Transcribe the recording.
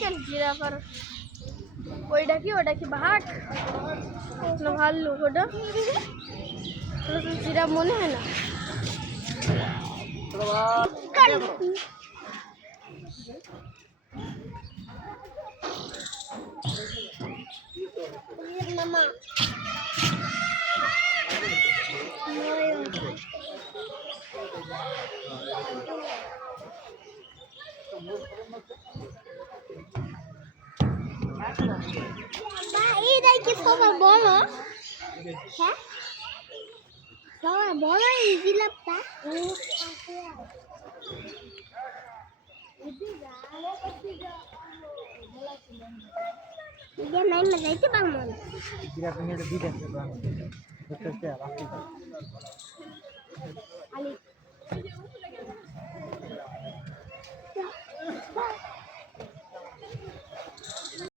কেন জিরাফার ওইটা কি বাঘ না ভাল্লুক? ওটা তো জিরাফ মনে হয় না। মামা এইটাই কি সবাই বলো? হ্যাঁ সবাই বলো এই জিলাপটা নাই না যাইতে পারবো না। জিরাফ